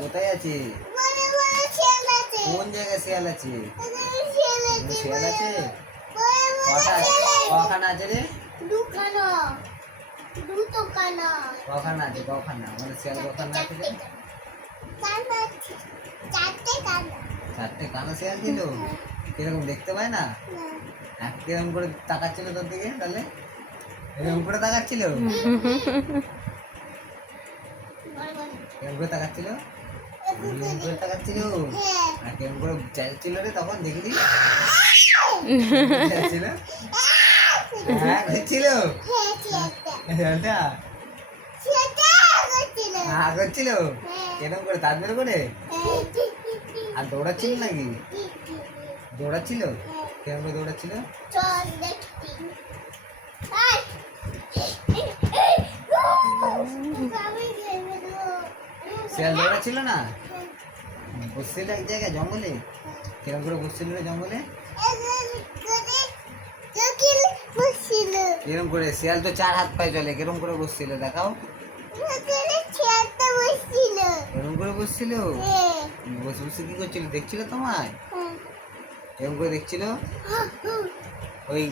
কোথায় আছে? কোন জায়গায় শিয়াল আছে? শিয়াল আছে? কখানা আছে রে? কখানা আছে? কখানা আমাদের শিয়াল কখানা আছে রে? চারটে কানা শিয়াল ছিল? কিরকম দেখতে পায় না? কিরকম করে তাকাচ্ছিল তোর দিকে তাহলে? এরকম করে তাকাচ্ছিল? কেমন করে তাকাচ্ছিল? কেমন করে তাকাচ্ছিল? আর কেমন করে চাইছিল রে তখন দেখলি? চাইছিল? হ্যাঁ করছিল? হ্যাঁ করছিল? কেরকম করে দাঁত বের করে? আর দৌড়াচ্ছিল নাকি? দৌড়াচ্ছিল? কেমন করে দৌড়াচ্ছিল? শিয়াল দৌড়াচ্ছিল না? বসছিল এক জায়গায় জঙ্গলে? কিরকম করে বসছিল রে জঙ্গলে? কিরকম করে? শিয়াল তো 4 হাত পায়ে চলে, কিরকম করে বসছিল দেখাও? এরকম করে বসছিল? বসে বসে কি করছিল? দেখছিল তোমায়? এরকম করে দেখছিল? ওই